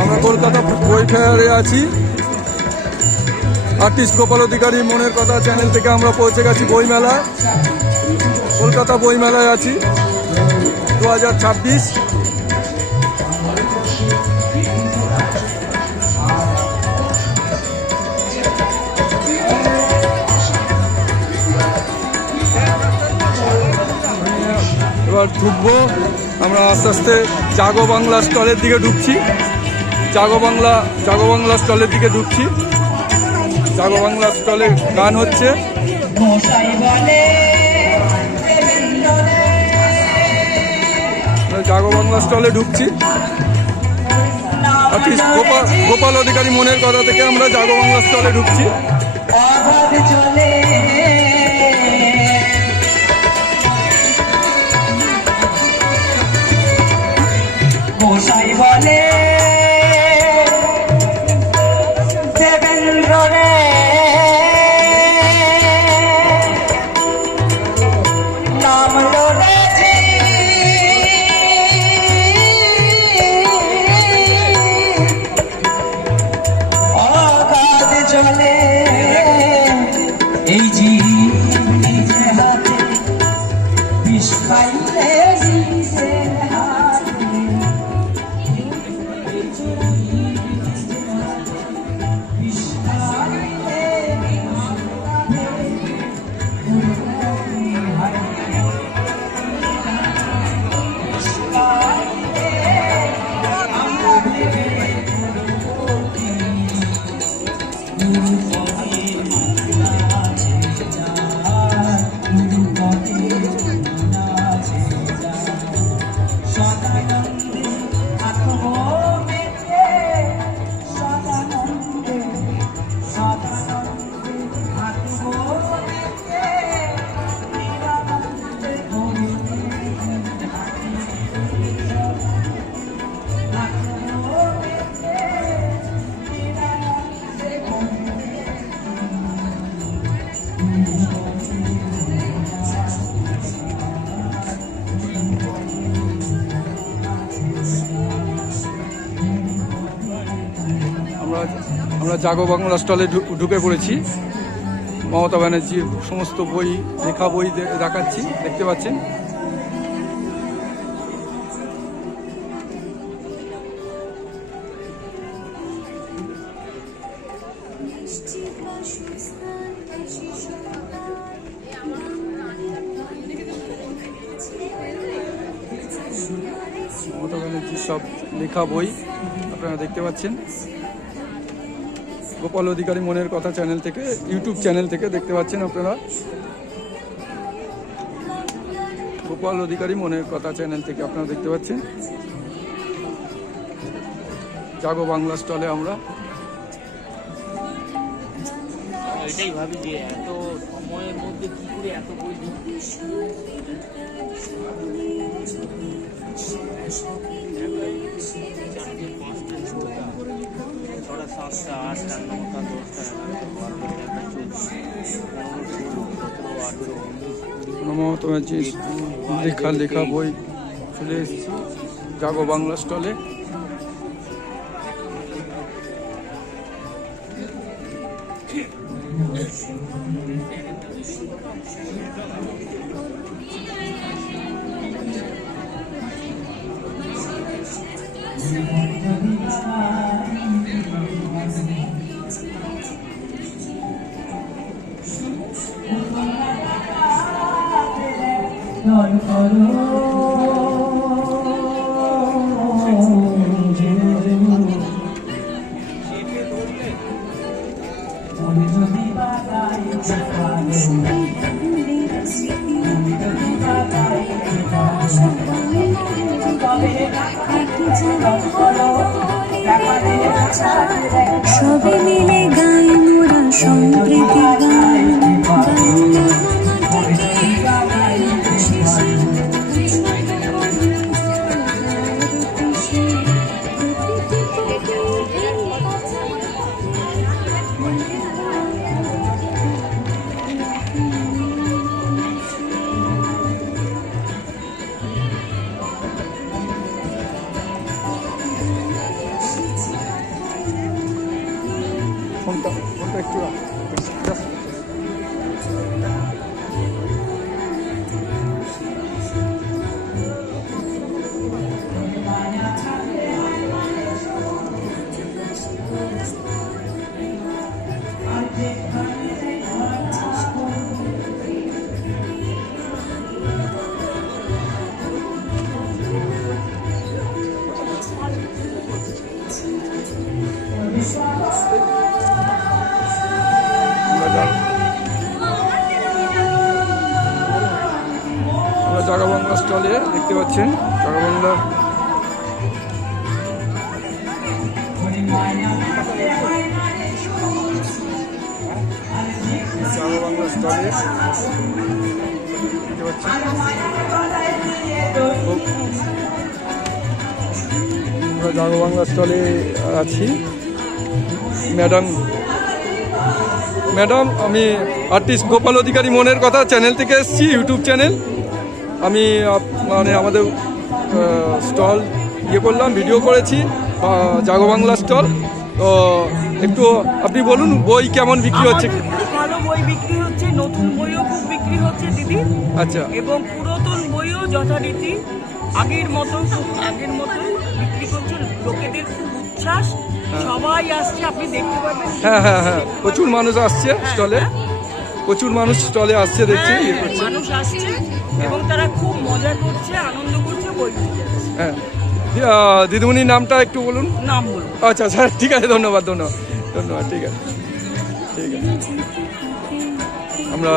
আমরা কলকাতা বই ফেয়ারে আছি। আর্টিস্ট গোপাল অধিকারী মনের কথা চ্যানেল থেকে আমরা পৌঁছে গেছি বইমেলায়। কলকাতা বইমেলায় আছি 2026। এবার ঢুকবো আমরা আস্তে আস্তে জাগো বাংলা স্টলের দিকে ঢুকছি। জাগো বাংলা স্টলের দিকে ঢুকছি। জাগো বাংলা স্টলে গান হচ্ছে। জাগো বাংলা স্টলে ঢুকছি। আর্টিস্ট গোপাল অধিকারী মনের কথা থেকে আমরা জাগো বাংলা স্টলে ঢুকছি। মশাই বলে দেবেন্দ্র রে নাম লড়েছি অগাধ জলে এই জি নিজে হাতে বিষ খাইলে নিজে আমরা জাগো বাংলা স্টলে ঢুকে পড়েছি। মমতা ব্যানার্জির সমস্ত বই, লেখা বই দেখাচ্ছি, দেখতে পাচ্ছেন। মমতা ব্যানার্জির সব লেখা বই আপনারা দেখতে পাচ্ছেন। গোপাল অধিকারী মনের কথা চ্যানেল থেকে, ইউটিউব চ্যানেল থেকে দেখতে পাচ্ছেন আপনারা। গোপাল অধিকারী মনের কথা চ্যানেল থেকে আপনারা দেখতে পাচ্ছেন। জাগো বাংলা স্টলে আমরা এটাই ভাবি যে এত সময়ের মধ্যে কি করে এত বই মমতা ব্যানার্জির লেখা বই চলে এসেছি জাগো বাংলা স্টলে। সবে মিলে গাই মোরা সম্প্রীতি ফোনটা একটু রাখ। আমরা জাগো বাংলা স্টলে দেখতে পাচ্ছেন জাগো বাংলার জাগো বাংলা স্টলে দেখতে পাচ্ছেন আমরা জাগো বাংলা স্টলে আছি। ম্যাডাম আমি আর্টিস্ট গোপাল অধিকারী মনের কথা চ্যানেল থেকে এসেছি, ইউটিউব চ্যানেল। আমি মানে আমাদের স্টল করলাম, ভিডিও করেছি জাগো বাংলা স্টল। তো একটু আপনি বলুন বই কেমন বিক্রি হচ্ছে? ভালো বই বিক্রি হচ্ছে, নতুন বইও খুব বিক্রি হচ্ছে দিদি। আচ্ছা। এবং পুরাতন বইও যথারীতি আগের মতোই বিক্রি করছে। লোকেদের খুব উচ্ছ্বাস, সবাই আসছে, আপনি দেখতে পাবেন। হ্যাঁ, প্রচুর মানুষ আসছে স্টলে, প্রচুর মানুষ স্টলে আসছে দেখছি। মানুষ আসছে এবং তারা খুব মজা করছে, আনন্দ করছে, বই কিনছে। হ্যাঁ, দিদিমণির নামটা একটু বলুন। নাম বলুন। আচ্ছা স্যার, ঠিক আছে, ধন্যবাদ। ঠিক আছে। আমরা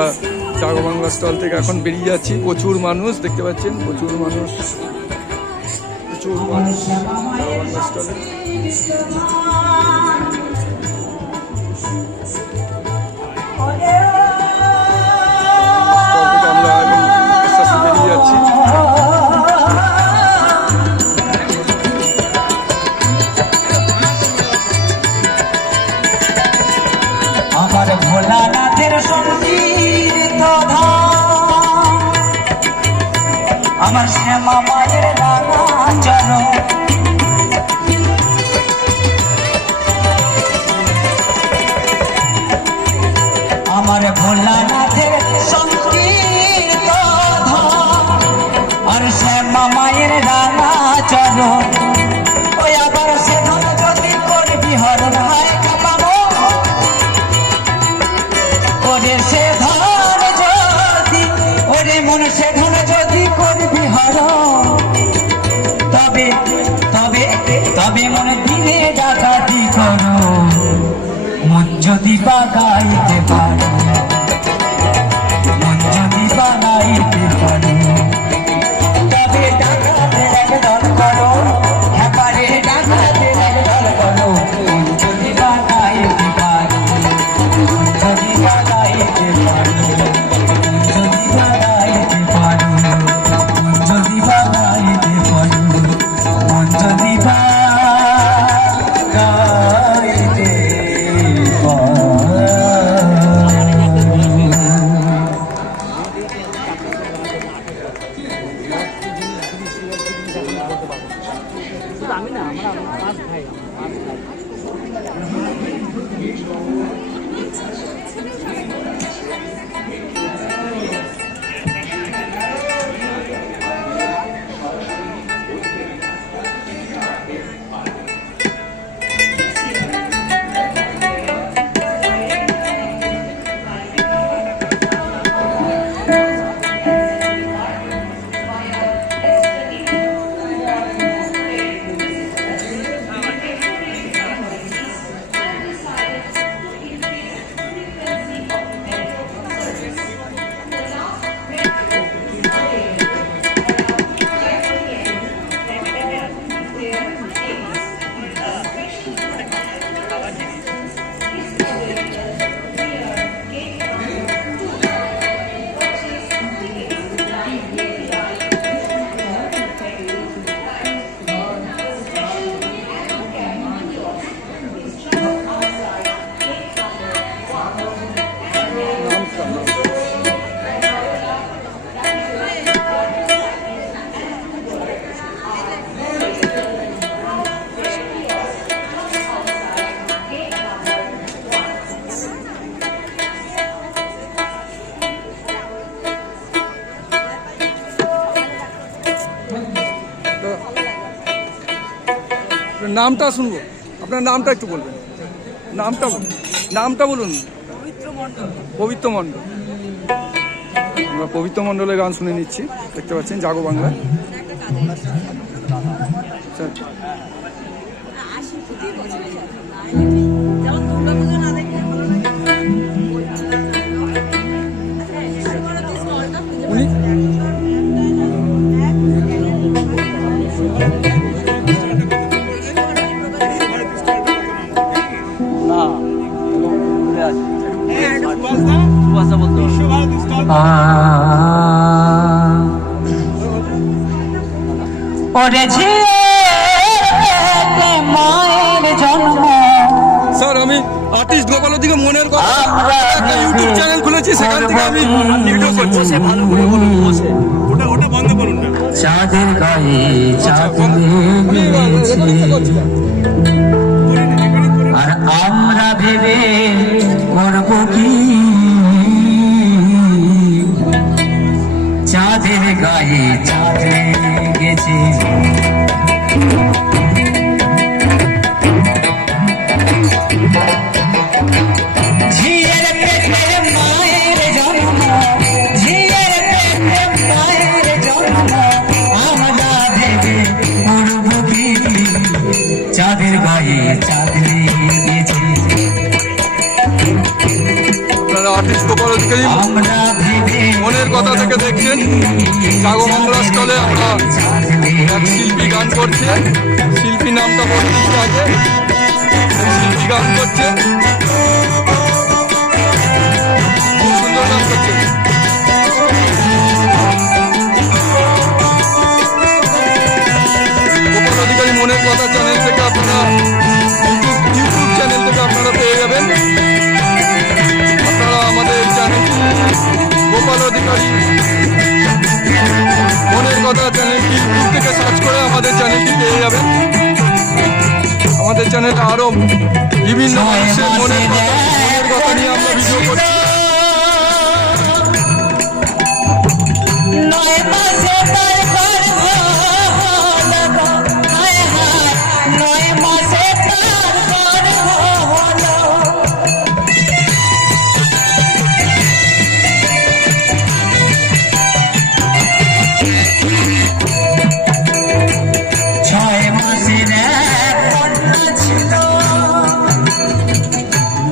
জাগো বাংলা স্টল থেকে এখন বেরিয়ে যাচ্ছি। প্রচুর মানুষ দেখতে পাচ্ছেন, প্রচুর মানুষ জাগো বাংলা স্টলে। স্টল থেকে আমরা এখন আস্তে আস্তে বেরিয়ে যাচ্ছি। আমার ভোলানাথের সংকীর্ত ধাম, আমার শ্যামা মায়ের রাঙা চরণ, আমার ভোলানাথের সংকীর্ত ধাম, আর শ্যামা মায়ের রাঙা চরণ। ওই আবার সে ধন যদি করবি হরণ হয় কাপাবো, ওরে সে ধন যদি, ওরে মন সে ধন যদি করবি হরণ, তবে তবে তবে মনে দিনে ডাকাতি করো, মন যদি বাগাইতে পারো, মন যদি বাগাইতে পারো, তবে ডাকাতের একদল করো, হ্যাপারে ডাকাতের একদল করো, মন যদি বাগাইতে পারো, মন যদি বাগাইতে পারো, মন যদি বাগাইতে পারো, মন যদি বাগাইতে পারো, মন যদি বাগাইতে পারো। আমি না, আমরা মাছ খাই। আপনার নামটা শুনবো, আপনার নামটা একটু বলবেন, নামটা বলুন, নামটা বলুন। পবিত্র মণ্ডল। পবিত্র মণ্ডল। আমরা পবিত্র মণ্ডলের গান শুনে নিচ্ছি, দেখতে পাচ্ছেন জাগো বাংলা। উনি ওরে যে মায়ের জন্ম স্যার, আমি আর্টিস্ট গোপালের দিকে মনের কথা একটা ইউটিউব চ্যানেল খুলেছি, সেখান থেকে আমি ভিডিও করছি। ওটা বন্ধ করুন না। চাঁদের গায়ে চাঁদ আর আমরা ভেবে করব কি চাঁদের গায়ে চাঁদ গেছে। ঝিয়ের পেটে মায়ের জন্ম, ঝিয়ের পেটে মায়ের জন্ম, আমরা ভেবে করব কি চাঁদের গায়ে চাঁদ গেছে। আপনারা আর্টিস্ট গোপালের দিকে আমরা ভেবে মনের কথা থেকে দেখছেন জাগো বাংলা স্টলে আমরা এক শিল্পী গান করছে, শিল্পী নামটা বলে দিচ্ছি আগে। শিল্পী গান করছে, খুব সুন্দর গান করছে। গোপাল অধিকারী মনের কথা চ্যানেল থেকে আপনারা ইউটিউব চ্যানেল থেকে আপনারা পেয়ে যাবেন। আপনারা আমাদের চ্যানেল গোপাল অধিকারী মনের কথা চ্যানেলটি ইউটিউব থেকে সার্চ করে আমাদের চ্যানেলটি পেয়ে যাবেন। আমাদের চ্যানেলে আরো বিভিন্ন মানুষের মনের কথা নিয়ে আমরা ভিডিও করছি। নয় মাসে তার গর্ভ হলো, হায় হায়, নয় মাসে তার গর্ভ হলো। ছয় মাসের এক কন্যা ছিল,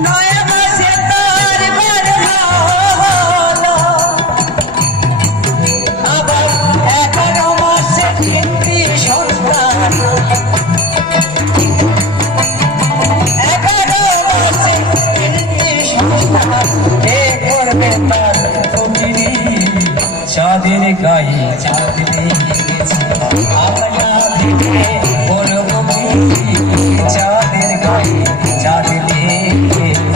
নয় মাসে তার গর্ভ হলো। আবার 11 মাসে তিনটি সন্তান, 11 মাসে তিনটি সন্তান, এ করবে তার প্রতিদিন চাঁদের গায়ে চাঁদ লেগেছে। আমরা ভেবে বলব কি চাঁদের গায়ে চাঁদ লেগেছে।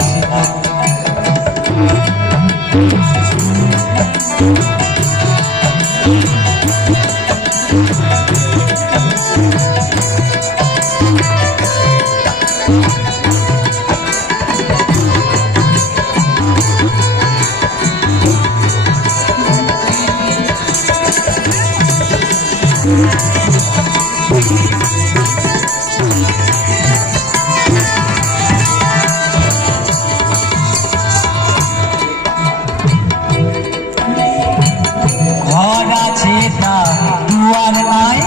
ঘর আছে তার দুয়ার নাই,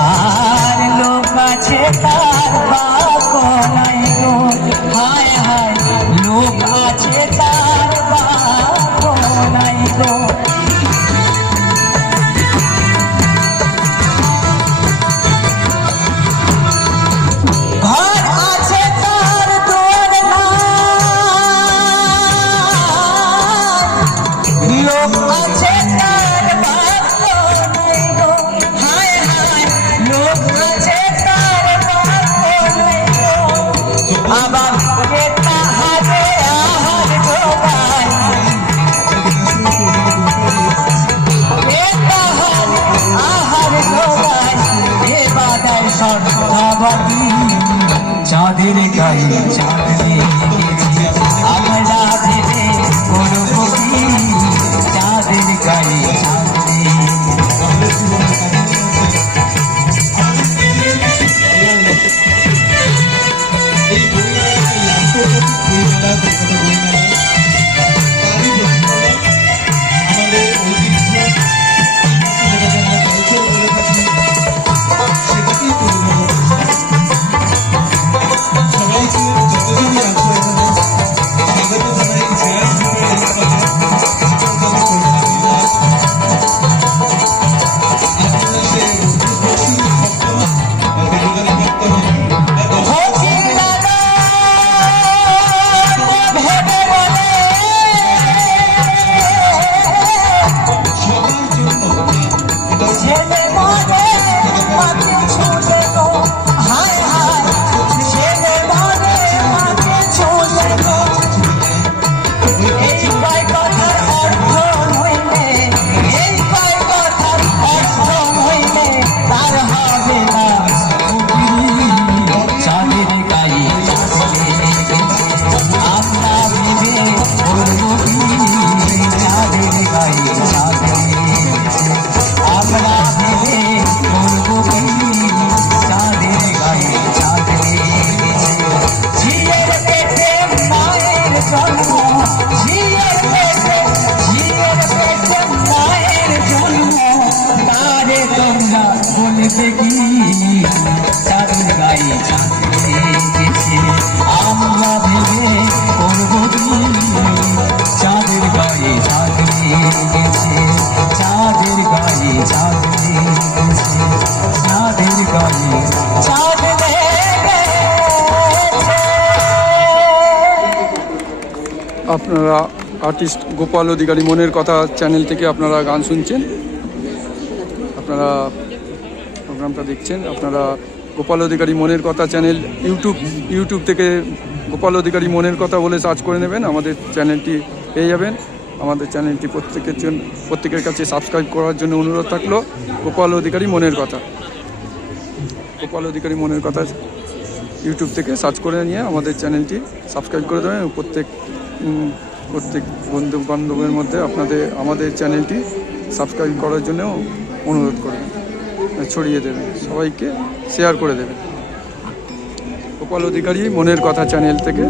আর লোক আছে তার বাপ নাই গো, হায় হায়, লোক আছে তার বাপ নাই গো। ঘর আছে তার দুয়ার নাই, লোক আছে তার বাপ নাই গো, হায় হায়, লোক আছে তার বাপ নাই গো। আবার কে তাহারে আহার জোগায়, কে তাহারে আহার জোগায়, এ বাদায় সর্বভাবী চাঁদের গায়ে চাঁদ লেগেছে। আমরা ভেবে করব কি চাঁদের গায়ে চাঁদ লেগেছে। আপনারা আর্টিস্ট গোপাল অধিকারী মনের কথা চ্যানেল থেকে আপনারা গান শুনছেন, আপনারা প্রোগ্রামটা দেখছেন। আপনারা গোপাল অধিকারী মনের কথা চ্যানেল ইউটিউব থেকে গোপাল অধিকারী মনের কথা বলে সার্চ করে নেবেন, আমাদের চ্যানেলটি পেয়ে যাবেন। আমাদের চ্যানেলটি প্রত্যেকের কাছে সাবস্ক্রাইব করার জন্য অনুরোধ থাকলো। গোপাল অধিকারী মনের কথা, গোপাল অধিকারী মনের কথা ইউটিউব থেকে সার্চ করে নিয়ে আমাদের চ্যানেলটি সাবস্ক্রাইব করে দেবেন। প্রত্যেক বন্ধু বান্ধবের মধ্যে আমাদের চ্যানেলটি সাবস্ক্রাইব করার জন্য অনুরোধ করবেন, ছড়িয়ে দেবেন, সবাইকে শেয়ার করে দেবেন। গোপাল অধিকারী মনের কথা চ্যানেল থেকে